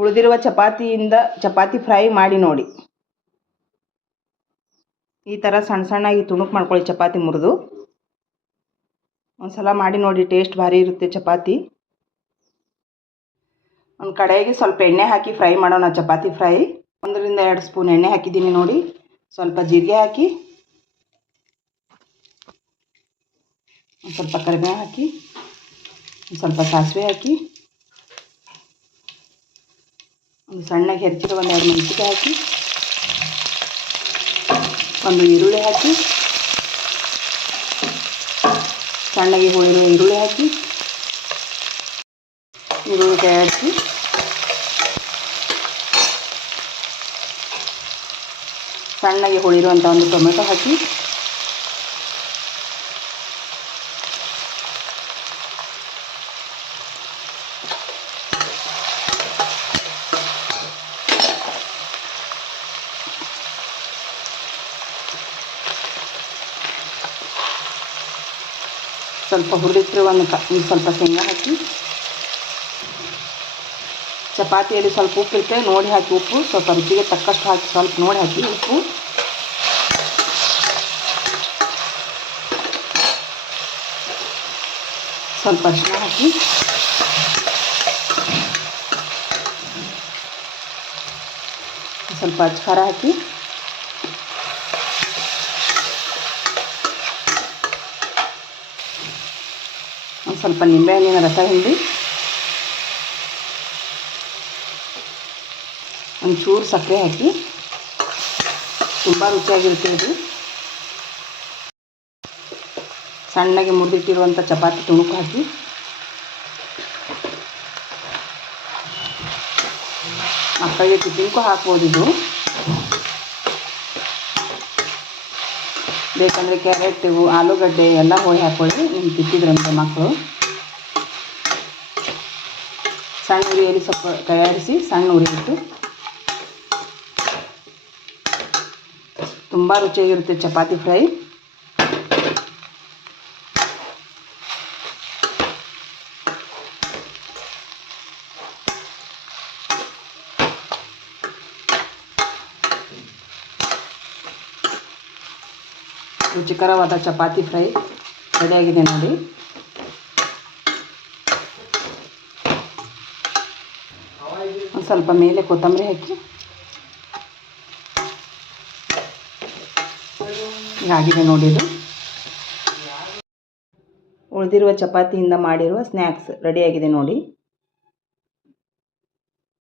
ಉಳಿದಿರುವ ಚಪಾತಿಯಿಂದ ಚಪಾತಿ ಫ್ರೈ ಮಾಡಿ ನೋಡಿ. ಈ ಥರ ಸಣ್ಣ ಸಣ್ಣಾಗಿ ತುಣುಕು ಮಾಡ್ಕೊಳ್ಳಿ ಚಪಾತಿ ಮುರಿದು. ಒಂದು ಸಲ ಮಾಡಿ ನೋಡಿ, ಟೇಸ್ಟ್ ಭಾರಿ ಇರುತ್ತೆ ಚಪಾತಿ. ಒಂದು ಕಡೆಗೆ ಸ್ವಲ್ಪ ಎಣ್ಣೆ ಹಾಕಿ ಫ್ರೈ ಮಾಡೋಣ ಚಪಾತಿ ಫ್ರೈ. ಒಂದರಿಂದ ಎರಡು ಸ್ಪೂನ್ ಎಣ್ಣೆ ಹಾಕಿದ್ದೀನಿ ನೋಡಿ. ಸ್ವಲ್ಪ ಜೀರಿಗೆ ಹಾಕಿ, ಒಂದು ಸ್ವಲ್ಪ ಕರಿಬೇವು ಹಾಕಿ, ಒಂದು ಸ್ವಲ್ಪ ಸಾಸಿವೆ ಹಾಕಿ. ಒಂದು ಸಣ್ಣಗೆ ಹೆಚ್ಚಿದ ಒಂದು ಎರಡು ಮೆಣಸಿಕಾಯಿ ಹಾಕಿ, ಒಂದು ಈರುಳ್ಳಿ ಹಾಕಿ, ಸಣ್ಣಗೆ ಹೋಳಿರುವ ಈರುಳ್ಳಿ ಹಾಕಿ ಈರುಳ್ಳಿ ಹಾಕಿ ಸಣ್ಣಗೆ ಹುಳಿರುವಂಥ ಒಂದು ಟೊಮೆಟೊ ಹಾಕಿ ಸ್ವಲ್ಪ ಹುರಿದಿಟ್ಟಿರುವಂಥ ಸ್ವಲ್ಪ ಶೇಂಗಾ ಹಾಕಿ ಚಪಾತಿಯಲ್ಲಿ ಸ್ವಲ್ಪ ಉಪ್ಪು ಇರುತ್ತೆ ನೋಡಿ ಹಾಕಿ ಉಪ್ಪು ಸ್ವಲ್ಪ ರುಚಿಗೆ ತಕ್ಕಷ್ಟು ಹಾಕಿ ಸ್ವಲ್ಪ ನೋಡಿ ಹಾಕಿ ಉಪ್ಪು ಸ್ವಲ್ಪ ಅರಿಶಿನ ಹಾಕಿ ಸ್ವಲ್ಪ ಅಚ್ಕಾರ ಹಾಕಿ ಸ್ವಲ್ಪ ನಿಂಬೆಹಣ್ಣಿನ ರಸ ಹಿಂಡಿ. ಒಂಚೂರು ಸಕ್ಕರೆ ಹಾಕಿ. ತುಂಬ ರುಚಿಯಾಗಿರುತ್ತೆ ಇದು ಸಣ್ಣಗೆ ಮುರಿದಿಟ್ಟಿರುವಂಥ ಚಪಾತಿ ತುಣುಕು ಹಾಕಿ. ಮಕ್ಕಳಿಗೆ ಟಿಫಿನ್ಗೂ ಹಾಕ್ಬೋದು ಇದು. ಬೇಕಂದರೆ ಕ್ಯಾರೆಟ್ ಆಲೂಗಡ್ಡೆ ಎಲ್ಲ ಹೋಳಿ ಹಾಕ್ಕೊಳ್ಳಿ ನಿಮ್ಗೆ ತಿಂತಿದ್ರಂತೆ ಮಕ್ಕಳು ಸಣ್ಣ ಉರಿಯಲ್ಲಿ ಸ್ವಲ್ಪ ತಯಾರಿಸಿ ಸಣ್ಣ ಉರಿ ತುಂಬ ರುಚಿಯಾಗಿರುತ್ತೆ ಚಪಾತಿ ಫ್ರೈ. ರುಚಿಕರವಾದ ಚಪಾತಿ ಫ್ರೈ ರೆಡಿಯಾಗಿದೆ ನೋಡಿ ಒಂದು ಸ್ವಲ್ಪ ಮೇಲೆ ಕೊತ್ತಂಬರಿ ಹಾಕಿ. ಆಗಿದೆ ನೋಡಿ ಇದು. ಉಳಿದಿರುವ ಚಪಾತಿಯಿಂದ ಮಾಡಿರುವ ಸ್ನ್ಯಾಕ್ಸ್ ರೆಡಿಯಾಗಿದೆ ನೋಡಿ.